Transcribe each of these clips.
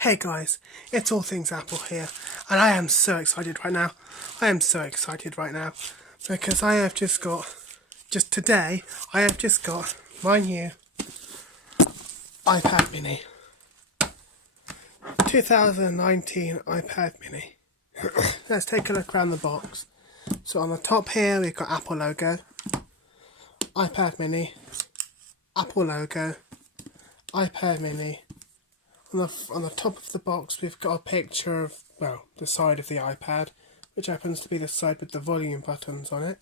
Hey guys, it's All Things Apple here, and I am so excited right now. Because today, I have just got my new iPad mini. 2019 iPad mini. Let's take a look around the box. So on the top here, we've got Apple logo, iPad mini, Apple logo, iPad mini. On the top of the box, we've got a picture of, well, the side of the iPad, which happens to be the side with the volume buttons on it.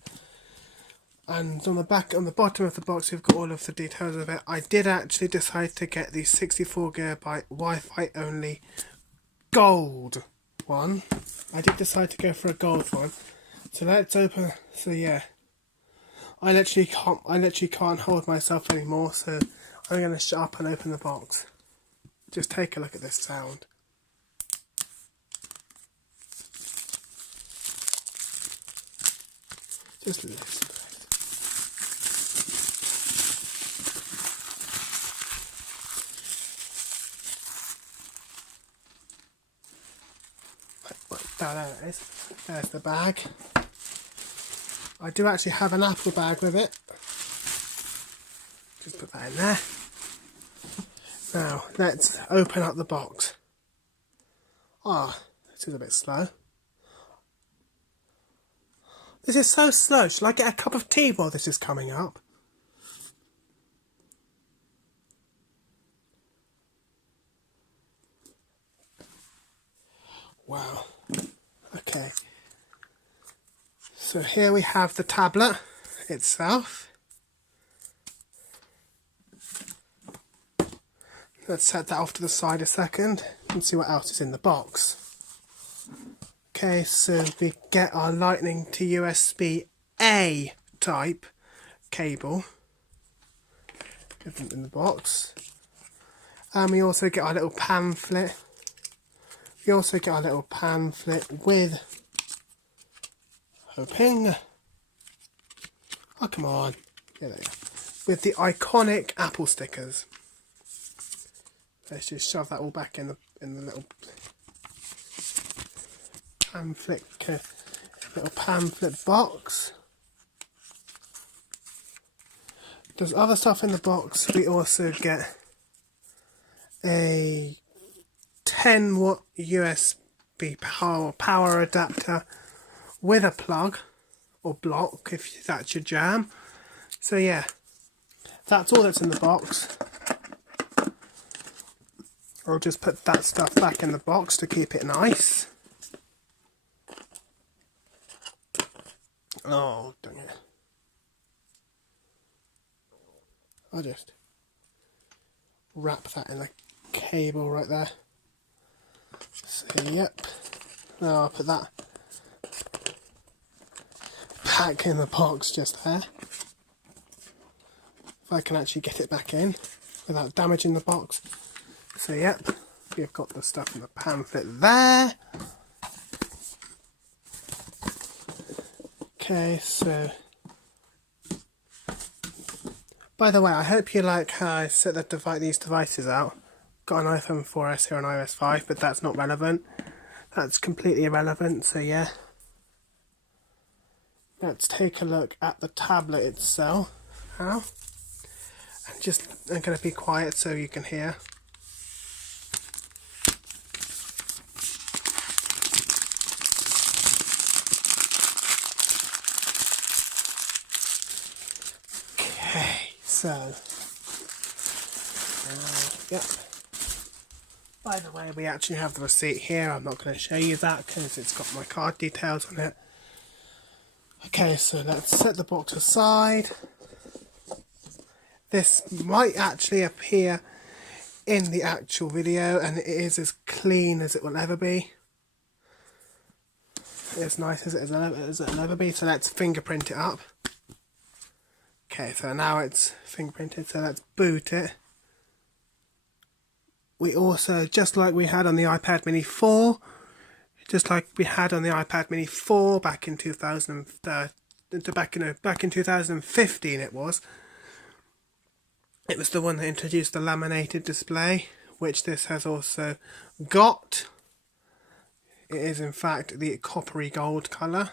And on the bottom of the box, we've got all of the details of it. I did actually decide to get the 64GB Wi-Fi only gold one. I did decide to go for a gold one. So let's open. So yeah, I literally can't hold myself anymore. So I'm going to shut up and open the box. Just take a look at this sound. Just listen to it. There it is. There's the bag. I do actually have an Apple bag with it. Just put that in there. Now, let's open up the box. This is a bit slow. This is so slow. Shall I get a cup of tea while this is coming up? Wow. Okay. So here we have the tablet itself. Let's set that off to the side a second and see what else is in the box. Okay, so we get our Lightning to USB-A type cable in the box. And we also get our little pamphlet. with, hoping, oh come on, yeah, there you go, with the iconic Apple stickers. Let's just shove that all back in the little pamphlet box. There's other stuff in the box. We also get a 10-watt USB power adapter with a plug or block if that's your jam. So yeah, that's all that's in the box. I'll just put that stuff back in the box to keep it nice. Oh, dang it. I'll just wrap that in the cable right there. So, yep. Now I'll put that back in the box just there. If I can actually get it back in without damaging the box. So yep, we've got the stuff in the pamphlet there. Okay, so by the way, I hope you like how I set these devices out. Got an iPhone 4S here on iOS 5, but that's not relevant. That's completely irrelevant, so yeah. Let's take a look at the tablet itself now. I'm going to be quiet so you can hear. So, yep. By the way, we actually have the receipt here. I'm not going to show you that because it's got my card details on it. Okay, so let's set the box aside. This might actually appear in the actual video, and it is as clean as it will ever be. As nice as it'll ever be. So let's fingerprint it up. Okay, so now it's fingerprinted, so let's boot it. We also, just like we had on the iPad mini 4, back in 2015 it was the one that introduced the laminated display which this has also got. It is in fact the coppery gold colour.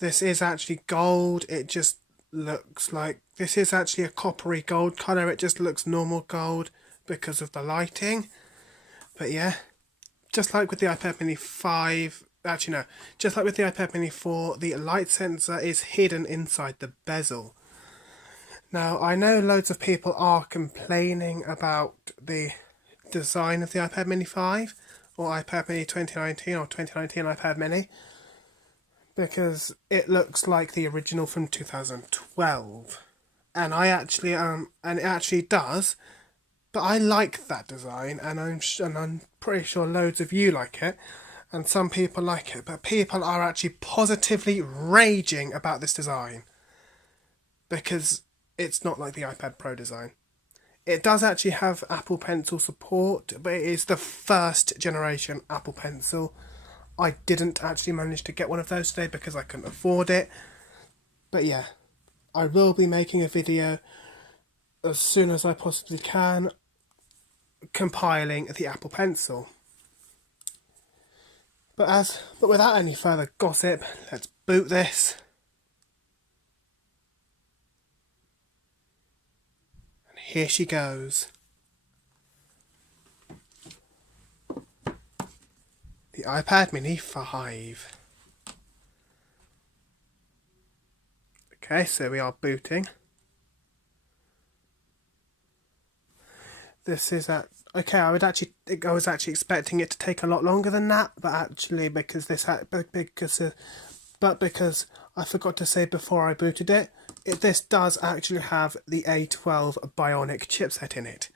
This is actually gold, it just looks like, this is actually a coppery gold colour, it just looks normal gold because of the lighting. But yeah, just like with the iPad mini 5, actually no, just like with the iPad mini 4, the light sensor is hidden inside the bezel. Now, I know loads of people are complaining about the design of the iPad mini 5, or iPad mini 2019, or 2019 iPad mini, because it looks like the original from 2012. And I actually, and it actually does, but I like that design, and I'm pretty sure loads of you like it, and some people like it, but people are actually positively raging about this design, because it's not like the iPad Pro design. It does actually have Apple Pencil support, but it is the first generation Apple Pencil. I didn't actually manage to get one of those today because I couldn't afford it. But yeah, I will be making a video as soon as I possibly can, compiling the Apple Pencil. But without any further gossip, let's boot this. And here she goes. The iPad mini 5. Okay, so we are booting. This is at, okay, I was actually expecting it to take a lot longer than that, but actually because because I forgot to say before I booted it, this does actually have the A12 Bionic chipset in it.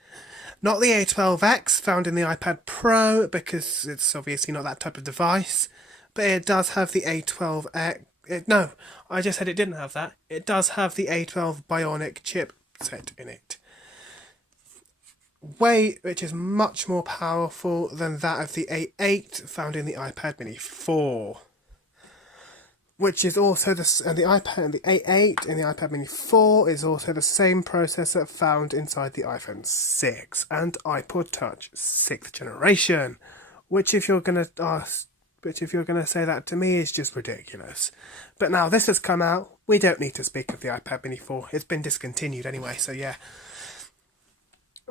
Not the A12X found in the iPad Pro, because it's obviously not that type of device, but it does have the A12X. No, I just said it didn't have that. It does have the A12 Bionic chipset in it. Which is much more powerful than that of the A8 found in the iPad mini 4. Which is also the A8 in the iPad mini 4 is also the same processor found inside the iPhone 6 and iPod Touch 6th generation. Which if you're gonna say that to me is just ridiculous. But now this has come out, we don't need to speak of the iPad mini 4. It's been discontinued anyway, so yeah.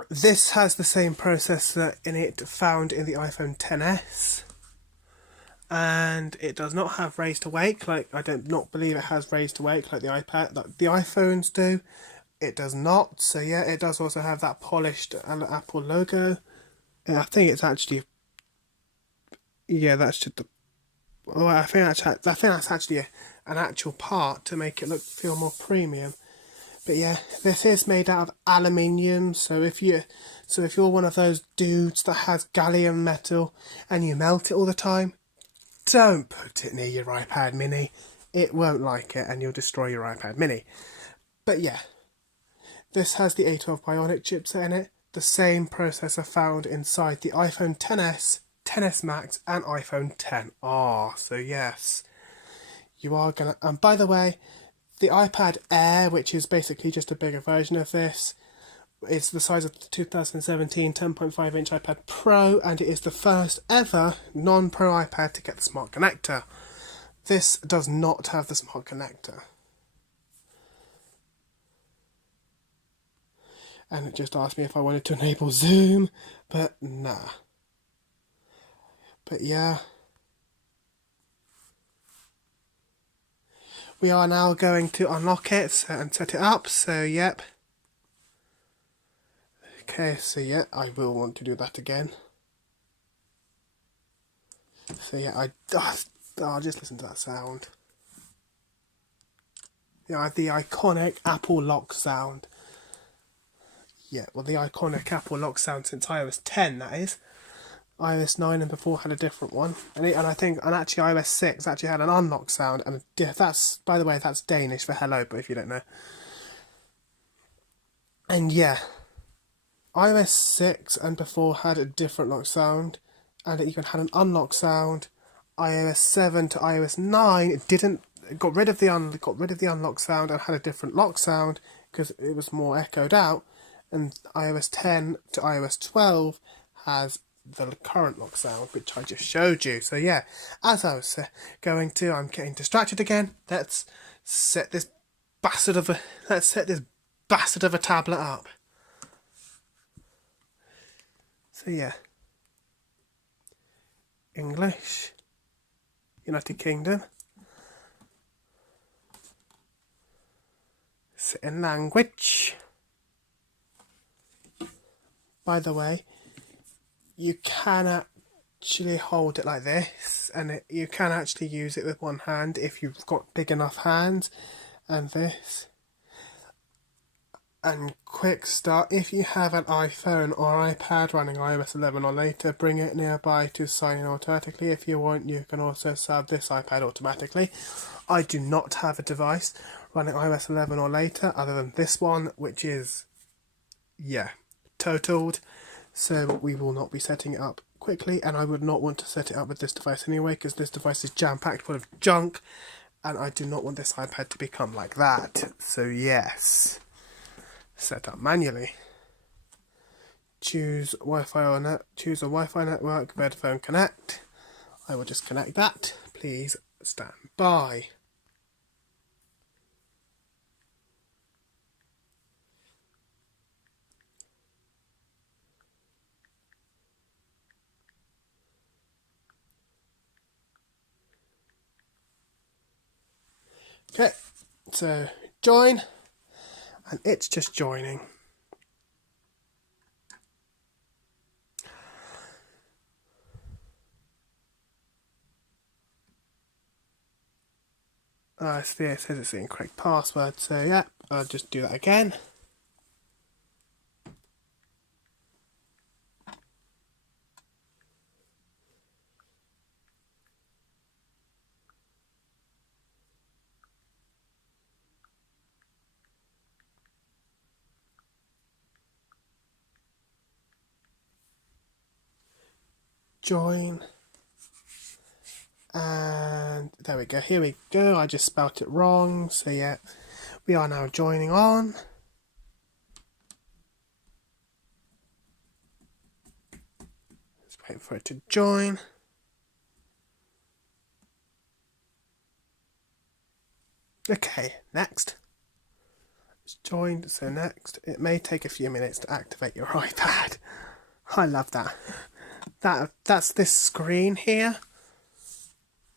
This has the same processor in it found in the iPhone XS, and it does not have raise to wake. Like, I do not believe it has raise to wake like the iPad, like the iPhones do. It does not. So yeah, it does also have that polished Apple logo. And I think it's actually, yeah, that's just the. Well, I think that's actually an actual part to make it feel more premium. But yeah, this is made out of aluminium, so if you're one of those dudes that has gallium metal and you melt it all the time, don't put it near your iPad mini. It won't like it and you'll destroy your iPad mini. But yeah, this has the A12 Bionic chipset in it, the same processor found inside the iPhone XS, XS Max and iPhone XR. So yes, you are gonna, and by the way, the iPad Air, which is basically just a bigger version of this, is the size of the 2017 10.5-inch iPad Pro, and it is the first ever non-Pro iPad to get the smart connector. This does not have the smart connector. And it just asked me if I wanted to enable Zoom, but nah. But yeah. We are now going to unlock it and set it up, so yep. Okay, so yeah, I will want to do that again. So yeah, I'll just listen to that sound. Yeah, the iconic Apple lock sound. Yeah, well, the iconic Apple lock sound since iOS 10, that is. iOS 9 and before had a different one, and actually iOS 6 actually had an unlock sound, and that's, by the way, that's Danish for hello, but if you don't know. And yeah, iOS 6 and before had a different lock sound, and it even had an unlock sound. iOS 7 to iOS 9 got rid of the unlock sound and had a different lock sound because it was more echoed out. and iOS 10 to iOS 12 has the current lock sound, which I just showed you. So yeah, as I was I'm getting distracted again. Let's set this bastard of a tablet up. So yeah, English, United Kingdom, set in language. By the way, you can actually hold it like this, and you can actually use it with one hand if you've got big enough hands, and this. And quick start, if you have an iPhone or iPad running iOS 11 or later, bring it nearby to sign in automatically. If you want, you can also sub this iPad automatically. I do not have a device running iOS 11 or later other than this one, which is, yeah, totaled. So we will not be setting it up quickly, and I would not want to set it up with this device anyway, because this device is jam-packed full of junk, and I do not want this iPad to become like that. So yes. Set up manually. Choose Wi-Fi or choose a Wi-Fi network, Vodafone Connect. I will just connect that. Please stand by. Okay, so join, and it's just joining. See, it says it's the incorrect password, so yeah, I'll just do that again. Join. And there we go, here we go. I just spelt it wrong, so yeah, we are now joining on. Let's wait for it to join. Okay, next. It's joined, so next. It may take a few minutes to activate your iPad. I love that. That's this screen here.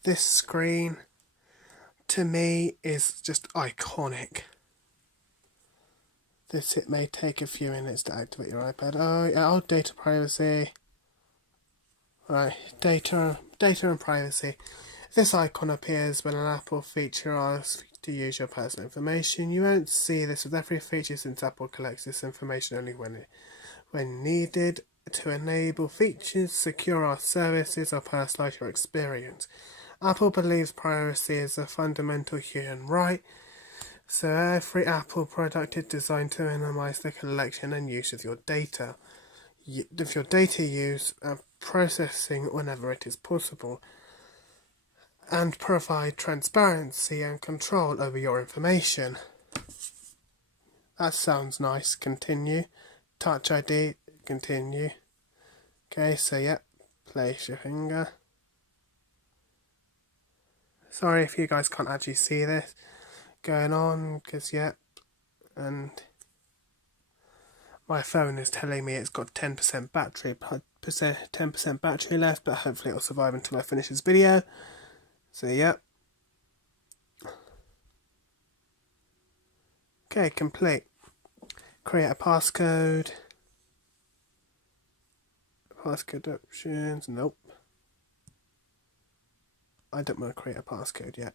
This screen, to me, is just iconic. It may take a few minutes to activate your iPad. Oh, yeah, data privacy. Right, data and privacy. This icon appears when an Apple feature asks to use your personal information. You won't see this with every feature, since Apple collects this information only when needed to enable features, secure our services, or personalize your experience. Apple believes privacy is a fundamental human right, so every Apple product is designed to minimize the collection and use of your data. Of your data use and processing whenever it is possible, and provide transparency and control over your information. That sounds nice. Continue. Touch ID. Continue. Okay, so yeah, place your finger. Sorry if you guys can't actually see this going on, because yeah, and my phone is telling me it's got 10% battery, 10% battery left, but hopefully it'll survive until I finish this video. So yeah. Okay, complete. Create a passcode. Passcode options, nope. I don't want to create a passcode yet.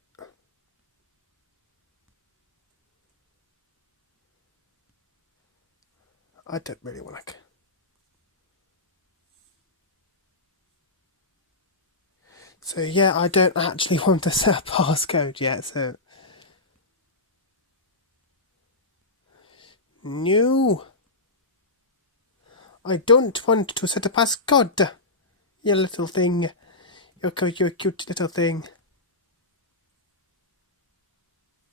I don't really want to. So yeah, I don't actually want to set a passcode yet, so. No. I don't want to set a passcode. You little thing. You're a cute little thing.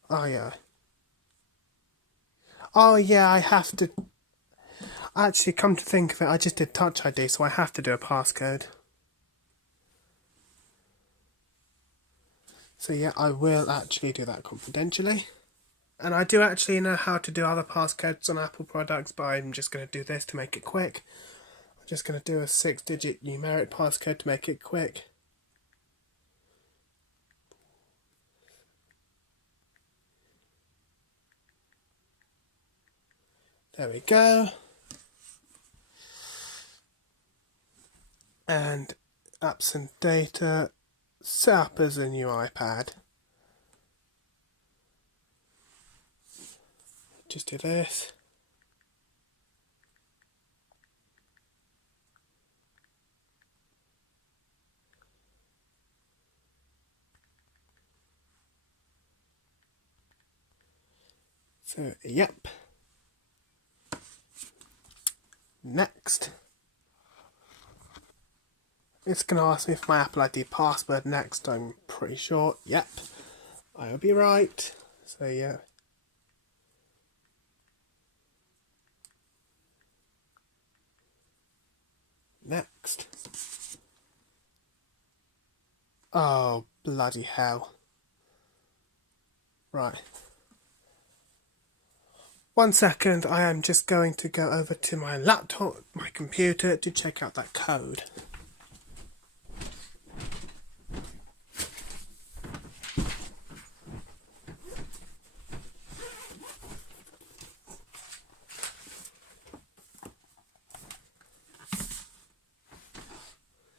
Oh yeah. Oh yeah, I have to. Actually, come to think of it, I just did Touch ID, so I have to do a passcode. So yeah, I will actually do that confidentially. And I do actually know how to do other passcodes on Apple products, but I'm just going to do this to make it quick. I'm just going to do a 6-digit numeric passcode to make it quick. There we go. And apps and data, set up as a new iPad. Just do this. So, yep. Next. It's going to ask me for my Apple ID password next, I'm pretty sure. Yep. I'll be right. So, yeah. Next. Oh, bloody hell. Right. 1 second, I am just going to go over to my laptop, my computer, to check out that code.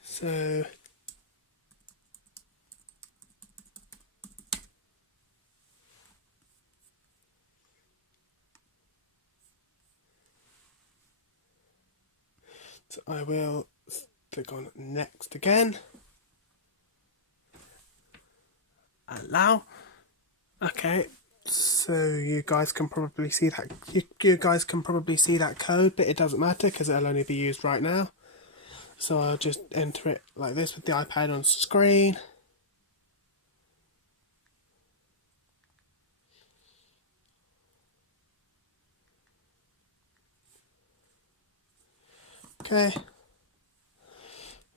So, I will click on next again. Allow. Okay, so you guys can probably see that. You guys can probably see that code, but it doesn't matter because it'll only be used right now. So I'll just enter it like this with the iPad on screen. Okay.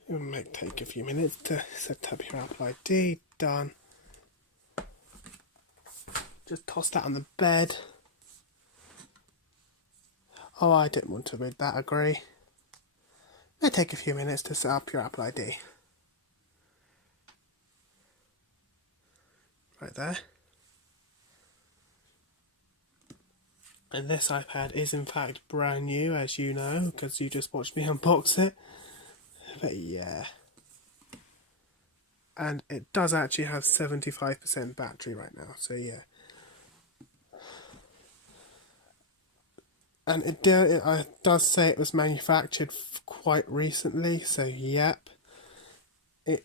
It might take a few minutes to set up your Apple ID. Done. Just toss that on the bed. Oh, I didn't want to read that. Agree. It may take a few minutes to set up your Apple ID. Right there. And this iPad is in fact brand new, as you know, because you just watched me unbox it. But yeah. And it does actually have 75% battery right now, so yeah. And it does say it was manufactured quite recently, so yep. It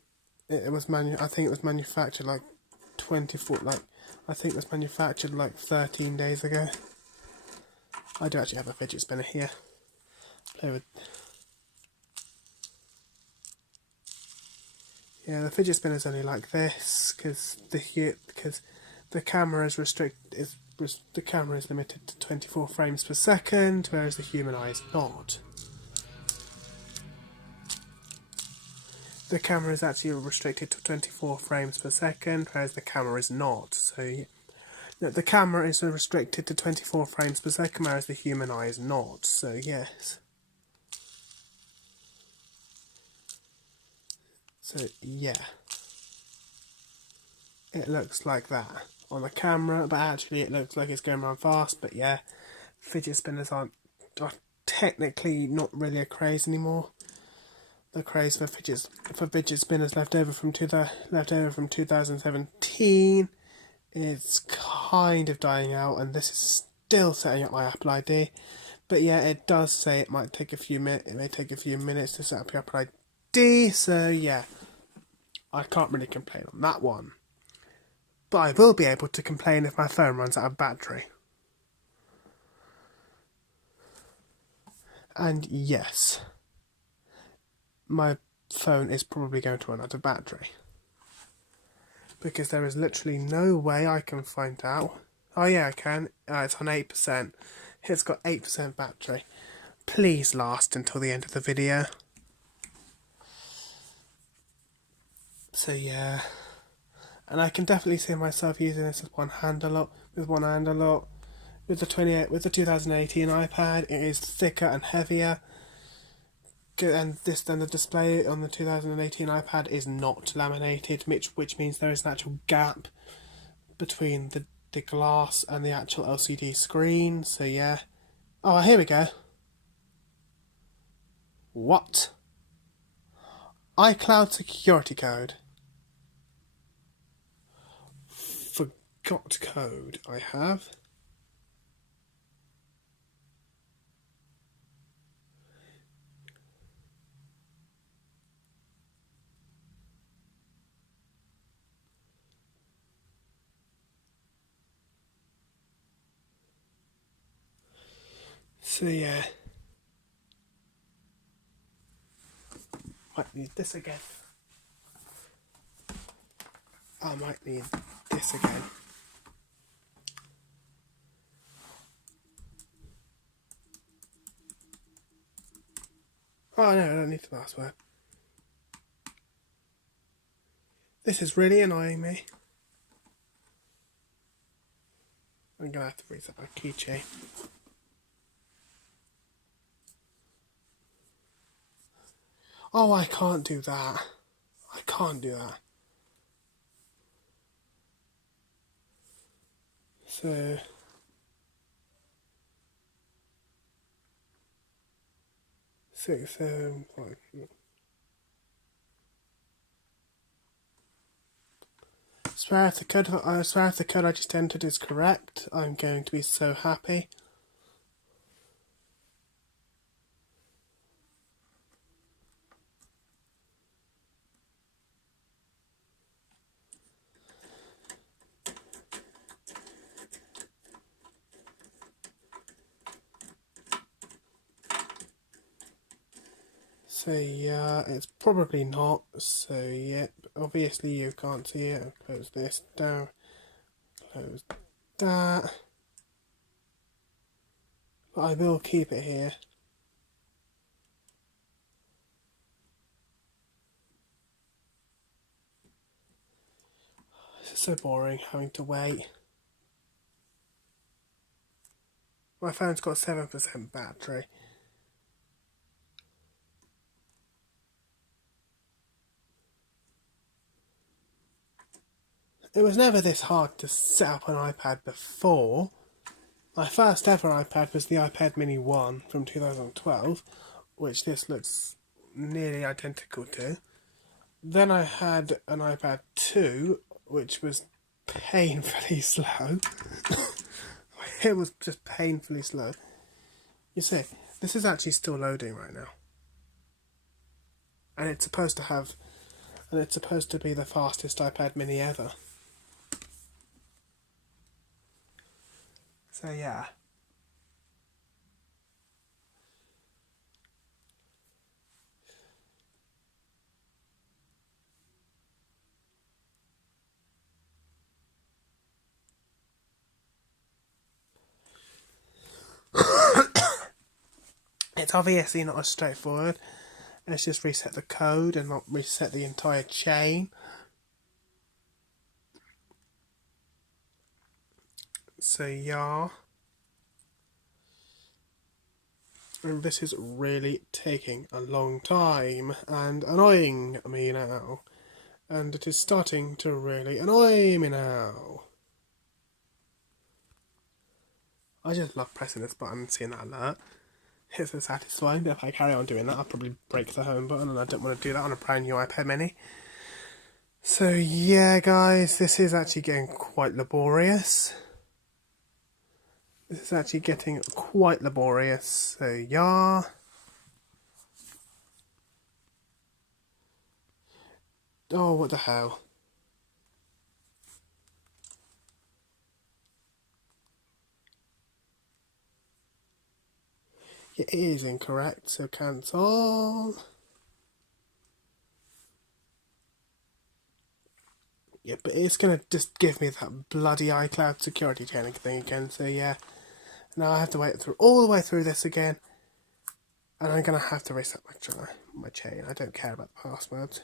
was I think it was manufactured like 24, I think it was manufactured like 13 days ago. I do actually have a fidget spinner here. Play with. Yeah, the fidget spinner's only like this because the camera is the camera is limited to 24 frames per second, whereas the human eye is not. The camera is actually restricted to 24 frames per second, whereas the camera is not. So, yeah. No, the camera is restricted to 24 frames per second, whereas the human eye is not. So, yes. So, yeah. It looks like that on the camera, but actually it looks like it's going around fast. But yeah, fidget spinners are technically not really a craze anymore. The craze for fidget spinners left over from 2017 is kind of dying out, and this is still setting up my Apple ID. But yeah, it does say it might take a few minutes. It may take a few minutes to set up your Apple ID. So yeah, I can't really complain on that one. But I will be able to complain if my phone runs out of battery. And yes, my phone is probably going to run out of battery. Because there is literally no way I can find out. Oh yeah, I can. It's on 8%. It's got 8% battery. please last until the end of the video. So yeah, and I can definitely see myself using this with one hand a lot. With the 2018 iPad, it is thicker and heavier. And then the display on the 2018 iPad is not laminated, which means there is an actual gap between the glass and the actual LCD screen. So yeah. Oh, here we go. What? iCloud security code. Forgot code I have. So yeah. Might need this again. I might need this again. Oh no, I don't need the password. This is really annoying me. I'm gonna have to reset my keychain. Oh, I can't do that. I can't do that. So six, 7, 5. Swear if the code I just entered is correct, I'm going to be so happy. So yeah, it's probably not. So yep, obviously you can't see it. I'll close this down. Close that. But I will keep it here. It's so boring having to wait. My phone's got 7% battery. It was never this hard to set up an iPad before. My first ever iPad was the iPad Mini 1 from 2012, which this looks nearly identical to. Then I had an iPad 2, which was painfully slow. It was just painfully slow. You see, this is actually still loading right now. And it's supposed to be the fastest iPad Mini ever. So yeah. It's obviously not as straightforward. Let's just reset the code and not reset the entire chain. So yeah. And this is really taking a long time and annoying me now. And it is starting to really annoy me now. I just love pressing this button and seeing that alert. It's so satisfying, but if I carry on doing that, I'll probably break the home button, and I don't want to do that on a brand new iPad mini. So yeah, guys, this is actually getting quite laborious. So yeah. Oh, what the hell. It is incorrect, so cancel. Yeah, but it's going to just give me that bloody iCloud security thing again, so yeah. Now I have to wait all the way through this again. And I'm going to have to reset my chain. I don't care about the passwords.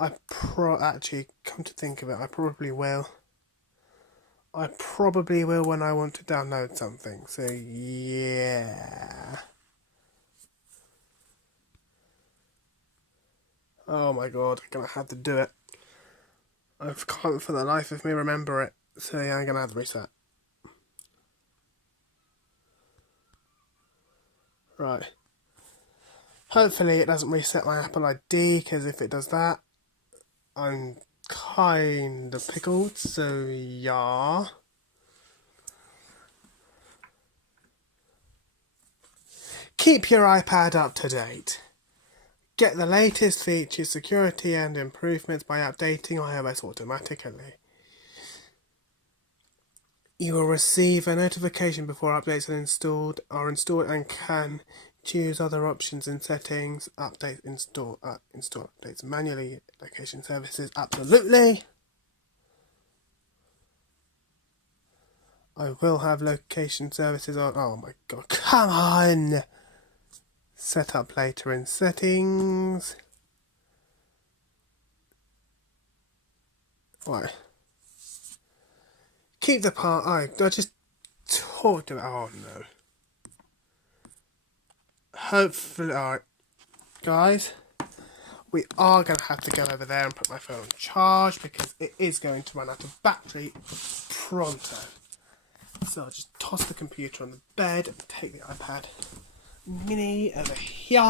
Actually, come to think of it, I probably will. I probably will when I want to download something. So, yeah. Oh my god, I'm going to have to do it. I can't for the life of me remember it. So, yeah, I'm going to have to reset. Right. Hopefully it doesn't reset my Apple ID, because if it does that, I'm kind of pickled, so yeah. Keep your iPad up to date. Get the latest features, security and improvements by updating iOS automatically. You will receive a notification before updates are installed and can choose other options in settings, install updates manually, location services, absolutely. I will have location services on, oh my god, come on! Set up later in settings. Right. Keep the part, I just talked about, oh no. Hopefully, alright, guys, we are going to have to go over there and put my phone on charge because it is going to run out of battery pronto. So I'll just toss the computer on the bed and take the iPad mini over here.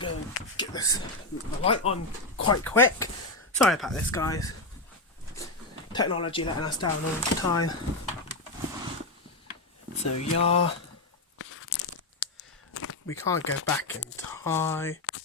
Go and get the light on quite quick. Sorry about this, guys. Technology letting us down all the time. So yeah, we can't go back in time.